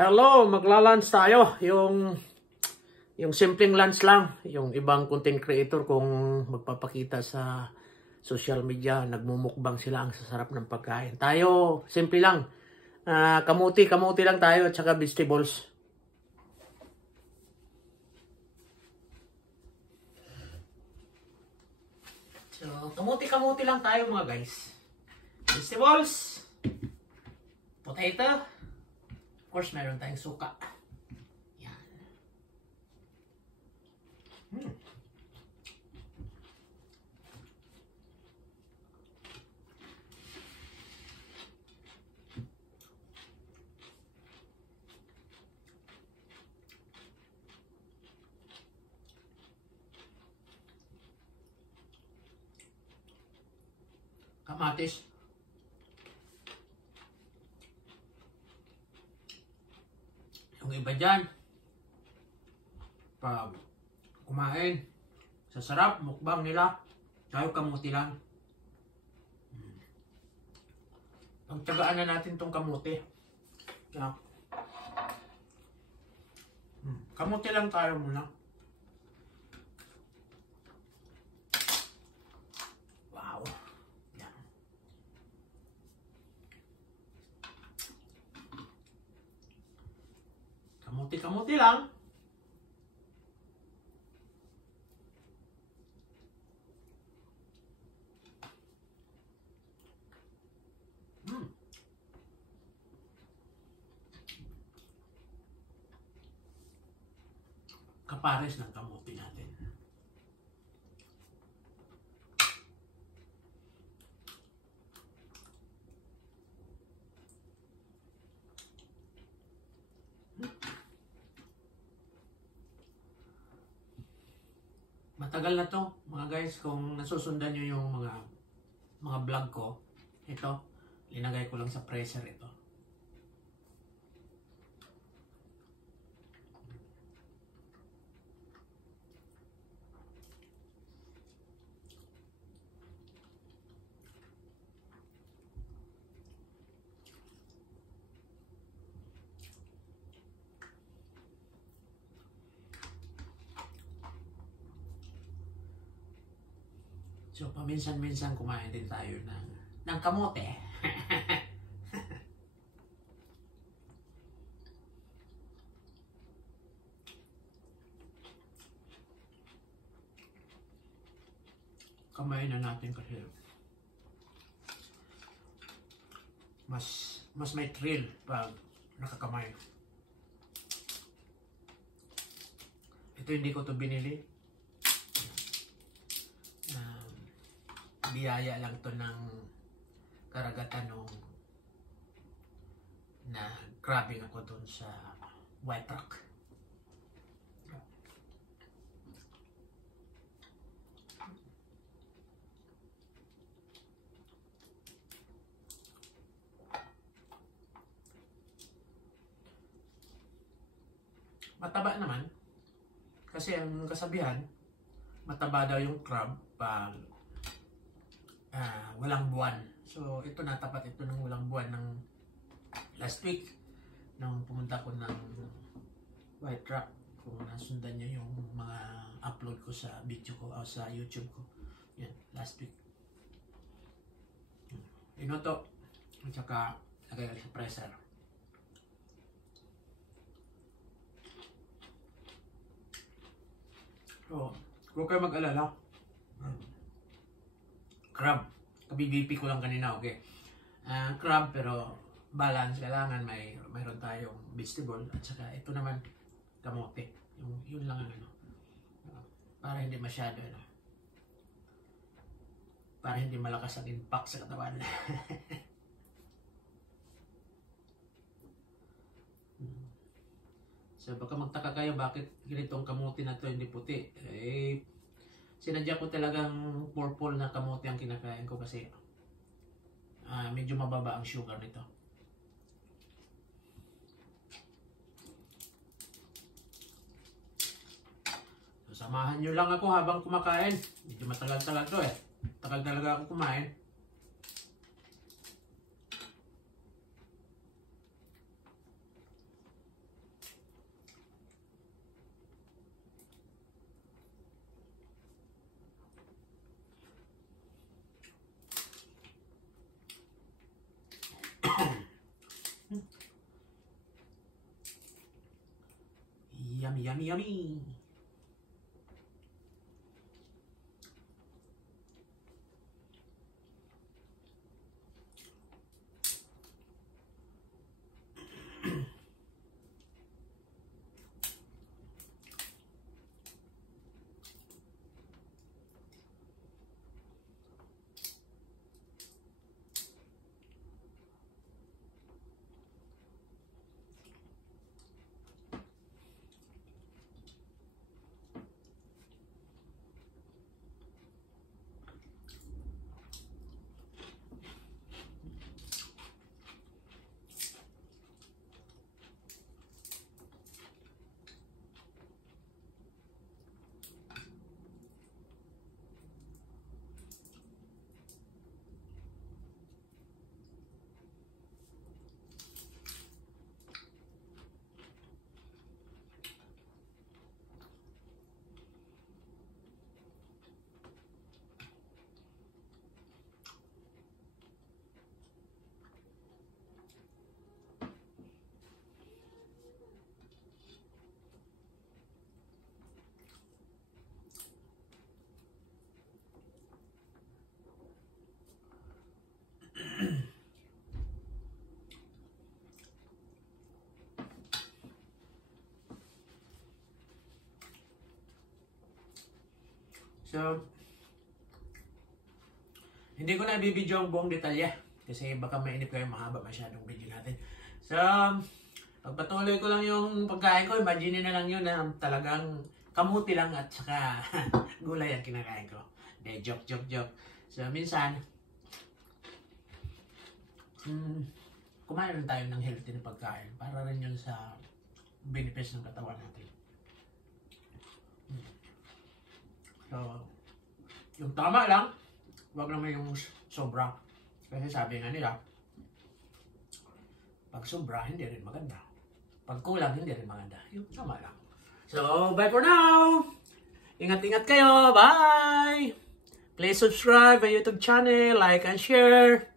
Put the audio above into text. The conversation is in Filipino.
Hello, magla-lunch tayo. Yung simpleng lunch lang. Yung ibang content creator kung magpapakita sa social media, nagmumukbang sila ang sasarap ng pagkain. Tayo, simple lang. Kamuti lang tayo at saka vegetables. So, kamuti lang tayo mga guys. Vegetables, potato, of course, meron tayong suka. Yan. Kamatis. Yung iba dyan, pag kumain, sa sarap, mukbang nila, tayo kamuti lang. Pagtsagaan na natin tong kamuti. Yeah. Kamuti lang tayo muna. Wow. Yeah. Kamuti lang. Kapares ng kamuti natin. Matagal na to mga guys, kung nasusundan nyo yung mga vlog ko, ito, linagay ko lang sa freezer ito. So, paminsan-minsan kumain din tayo ng kamote. Kamain na natin kasi mas may thrill pag nakakamay. Ito hindi ko to binili. Biyaya lang to ng karagatan nung na grabbing ako dun sa White Rock. Mataba naman kasi ang kasabihan, mataba daw yung crab pag walang buwan. So ito, natapat ito ng walang buwan ng last week nung pumunta ko ng White Rock. Kung nasundan nyo yung mga upload ko sa video ko o sa YouTube ko, yan, last week. Inoto at saka lagay sa freezer. So huwag kayo mag-alala, crab, kabibp ko lang kanina, okay. Crab, pero balance, kailangan mayroon tayong vegetable at saka ito naman kamote. Yun lang ang para hindi masyado para hindi malakas ang impact sa katawan. So baka magtaka kayo bakit ganitong kamote na to hindi puti. Sinadya ko talagang purple na kamote ang kinakain ko kasi medyo mababa ang sugar nito. So, samahan nyo lang ako habang kumakain. Medyo matagal-tagal to eh. Tagal talaga ako kumain. Yummy, yummy, yummy. So, hindi ko na bibidyo ang buong detalye kasi baka mainip kayo, mahaba masyadong video natin. So, pagpatuloy ko lang yung pagkain ko, imagine na lang yun na talagang kamuti lang at saka gulay ang kinakain ko. De, joke. So, minsan, kumain rin tayo ng healthy na pagkain para rin yun sa benefits ng katawan natin. So, yung tama lang, wag naman yung sobra. Kasi sabi nga nila, pag sobra, hindi rin maganda. Pag kulang, hindi rin maganda. Yung tama lang. So, bye for now! Ingat-ingat kayo! Bye! Please subscribe my YouTube channel, like and share.